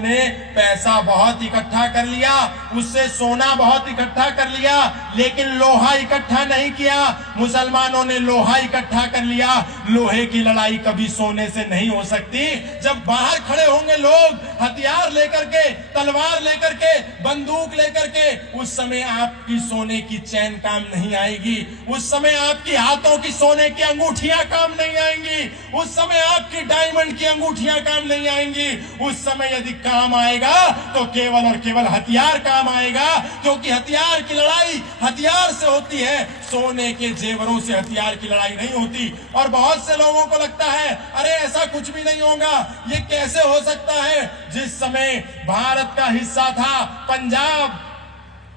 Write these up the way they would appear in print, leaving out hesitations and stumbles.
ने पैसा बहुत इकट्ठा कर लिया, उससे सोना बहुत इकट्ठा कर लिया, लेकिन लोहा इकट्ठा नहीं किया। मुसलमानों ने लोहा इकट्ठा कर लिया। लोहे की लड़ाई कभी सोने से नहीं हो सकती। जब बाहर खड़े होंगे लोग हथियार लेकर के, तलवार लेकर के, बंदूक लेकर के, उस समय आपकी सोने की चैन काम नहीं आएगी। उस समय आपकी हाथों की सोने की अंगूठियां काम नहीं आएंगी। उस समय आपकी डायमंड की अंगूठियां काम नहीं आएंगी। उस समय यदि काम आएगा तो केवल और केवल हथियार काम आएगा, क्योंकि हथियार की लड़ाई हथियार से होती है, सोने के जेवरों से हथियार की लड़ाई नहीं होती। और बहुत से लोगों को लगता है अरे ऐसा कुछ भी नहीं होगा, ये कैसे हो सकता है। जिस समय भारत का हिस्सा था पंजाब,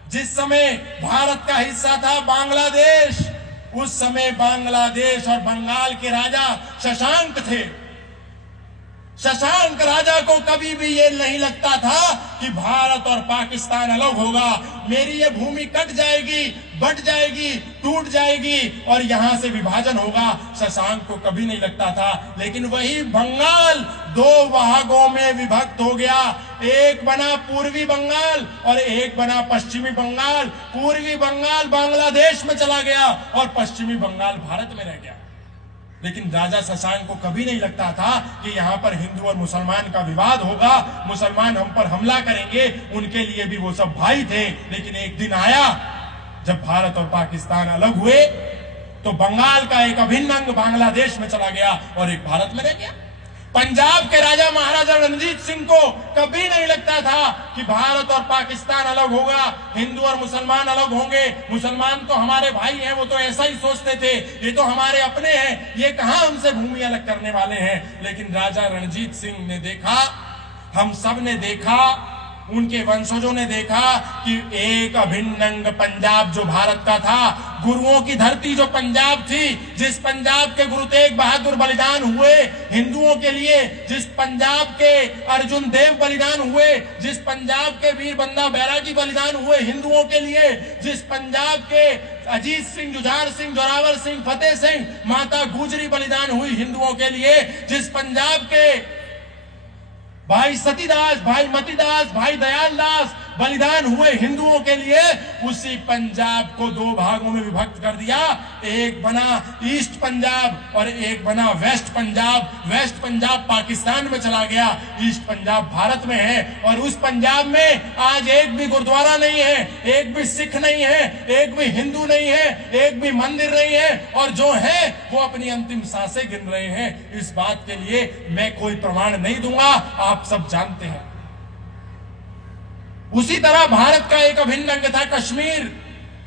जिस समय भारत का हिस्सा था बांग्लादेश, उस समय बांग्लादेश और बंगाल के राजा शशांक थे। शशांक राजा को कभी भी ये नहीं लगता था कि भारत और पाकिस्तान अलग होगा, मेरी ये भूमि कट जाएगी, बट जाएगी, टूट जाएगी और यहां से विभाजन होगा। शशांक को कभी नहीं लगता था। लेकिन वही बंगाल दो भागों में विभक्त हो गया। एक बना पूर्वी बंगाल और एक बना पश्चिमी बंगाल। पूर्वी बंगाल बांग्लादेश में चला गया और पश्चिमी बंगाल भारत में रह गया। लेकिन राजा शशांक को कभी नहीं लगता था कि यहां पर हिंदू और मुसलमान का विवाद होगा, मुसलमान हम पर हमला करेंगे। उनके लिए भी वो सब भाई थे। लेकिन एक दिन आया जब भारत और पाकिस्तान अलग हुए तो बंगाल का एक अभिन्न अंग बांग्लादेश में चला गया और एक भारत में रह गया। पंजाब के राजा महाराजा रणजीत सिंह को कभी नहीं लगता था कि भारत और पाकिस्तान अलग होगा, हिंदू और मुसलमान अलग होंगे। मुसलमान तो हमारे भाई हैं, वो तो ऐसा ही सोचते थे, ये तो हमारे अपने हैं, ये कहां हमसे भूमि अलग करने वाले हैं। लेकिन राजा रणजीत सिंह ने देखा, हम सब ने देखा, उनके वंशजों ने देखा कि एक अभिन्न अंग पंजाब जो भारत का था, गुरुओं की धरती जो पंजाब थी, जिस पंजाब के गुरु तेग बहादुर बलिदान हुए हिंदुओं के लिए, जिस पंजाब के अर्जुन देव बलिदान हुए, जिस पंजाब के वीर बंदा बैरागी बलिदान हुए हिंदुओं के लिए, जिस पंजाब के अजीत सिंह, जुझार सिंह, जोरावर सिंह, फतेह सिंह, माता गुजरी बलिदान हुई हिंदुओं के लिए, जिस पंजाब के भाई सतीदास, भाई मतीदास, भाई दयालदास बलिदान हुए हिंदुओं के लिए, उसी पंजाब को दो भागों में विभक्त कर दिया। एक बना ईस्ट पंजाब और एक बना वेस्ट पंजाब। वेस्ट पंजाब पाकिस्तान में चला गया, ईस्ट पंजाब भारत में है। और उस पंजाब में आज एक भी गुरुद्वारा नहीं है, एक भी सिख नहीं है, एक भी हिंदू नहीं है, एक भी मंदिर नहीं है, और जो है वो अपनी अंतिम सांसें गिन रहे हैं। इस बात के लिए मैं कोई प्रमाण नहीं दूंगा, आप सब जानते हैं। उसी तरह भारत का एक अभिन्न अंग था कश्मीर।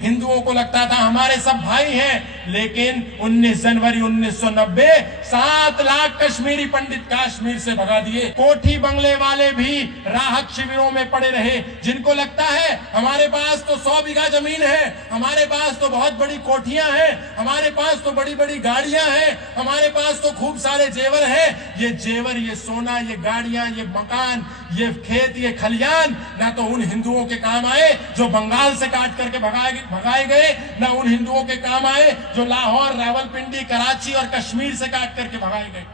हिंदुओं को लगता था हमारे सब भाई हैं, लेकिन 19 जनवरी 1990 7 लाख कश्मीरी पंडित कश्मीर से भगा दिए। कोठी बंगले वाले भी राहत शिविरों में पड़े रहे, जिनको लगता है हमारे पास तो 100 बीघा जमीन है, हमारे पास तो बहुत बड़ी कोठियां हैं, हमारे पास तो बड़ी बड़ी गाड़ियां हैं, हमारे पास तो खूब सारे जेवर हैं। ये जेवर, ये सोना, ये गाड़ियां, ये मकान, ये खेत, ये खलियान ना तो उन हिंदुओं के काम आए जो बंगाल से काट करके भगाए गए, ना उन हिंदुओं के काम आए जो लाहौर, रावलपिंडी, कराची और कश्मीर से काट करके भगाए गए।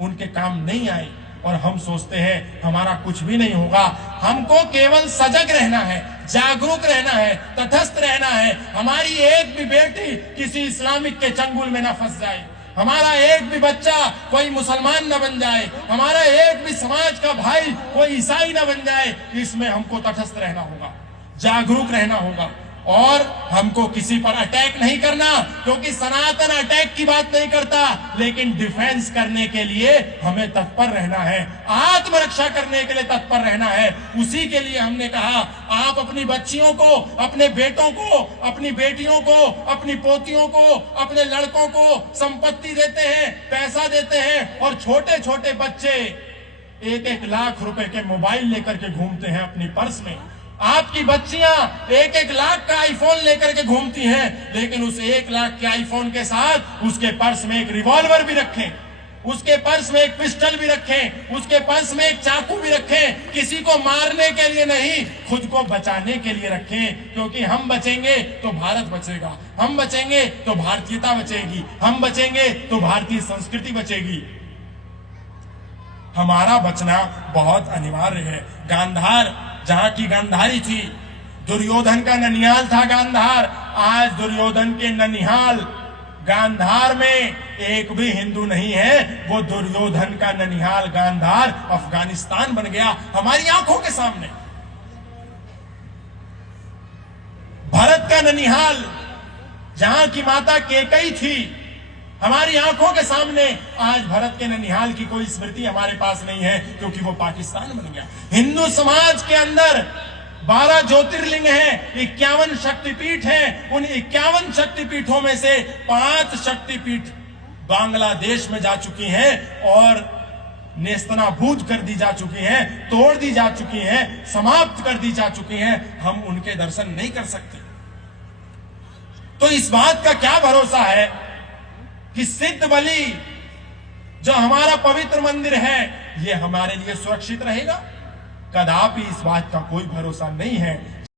उनके काम नहीं आए। और हम सोचते हैं हमारा कुछ भी नहीं होगा। हमको केवल सजग रहना है, जागरूक रहना है, तटस्थ रहना है। हमारी एक भी बेटी किसी इस्लामिक के चंगुल में ना फंस जाए, हमारा एक भी बच्चा कोई मुसलमान न बन जाए, हमारा एक भी समाज का भाई कोई ईसाई न बन जाए। इसमें हमको तटस्थ रहना होगा, जागरूक रहना होगा। और हमको किसी पर अटैक नहीं करना, क्योंकि सनातन अटैक की बात नहीं करता, लेकिन डिफेंस करने के लिए हमें तत्पर रहना है, आत्मरक्षा करने के लिए तत्पर रहना है। उसी के लिए हमने कहा आप अपनी बच्चियों को, अपने बेटों को, अपनी बेटियों को, अपनी पोतियों को, अपने लड़कों को संपत्ति देते हैं, पैसा देते हैं, और छोटे छोटे बच्चे 1-1 लाख रुपए के मोबाइल लेकर के घूमते हैं अपनी पर्स में। आपकी बच्चियां 1-1 लाख का आईफोन लेकर के घूमती हैं, लेकिन उस 1 लाख के आईफोन के साथ उसके पर्स में एक रिवॉल्वर भी रखें, उसके पर्स में एक पिस्टल भी रखें, उसके पर्स में एक चाकू भी रखें। किसी को मारने के लिए नहीं, खुद को बचाने के लिए रखें। क्योंकि हम बचेंगे तो भारत बचेगा, हम बचेंगे तो भारतीयता बचेगी, हम बचेंगे तो भारतीय संस्कृति बचेगी। हमारा बचना बहुत अनिवार्य है। गांधार जहां की गांधारी थी, दुर्योधन का ननिहाल था गांधार, आज दुर्योधन के ननिहाल गांधार में एक भी हिंदू नहीं है। वो दुर्योधन का ननिहाल गांधार अफगानिस्तान बन गया हमारी आंखों के सामने। भरत का ननिहाल जहां की माता केकई थी, हमारी आंखों के सामने आज भरत के ननिहाल की कोई स्मृति हमारे पास नहीं है, क्योंकि वो पाकिस्तान बन गया। हिंदू समाज के अंदर 12 ज्योतिर्लिंग हैं, 51 शक्तिपीठ हैं। उन 51 शक्तिपीठों में से 5 शक्तिपीठ बांग्लादेश में जा चुकी हैं और नेस्तनाबूद कर दी जा चुकी हैं, तोड़ दी जा चुकी हैं, समाप्त कर दी जा चुकी हैं। हम उनके दर्शन नहीं कर सकते। तो इस बात का क्या भरोसा है कि सिद्ध बलि जो हमारा पवित्र मंदिर है ये हमारे लिए सुरक्षित रहेगा? कदापि इस बात का कोई भरोसा नहीं है।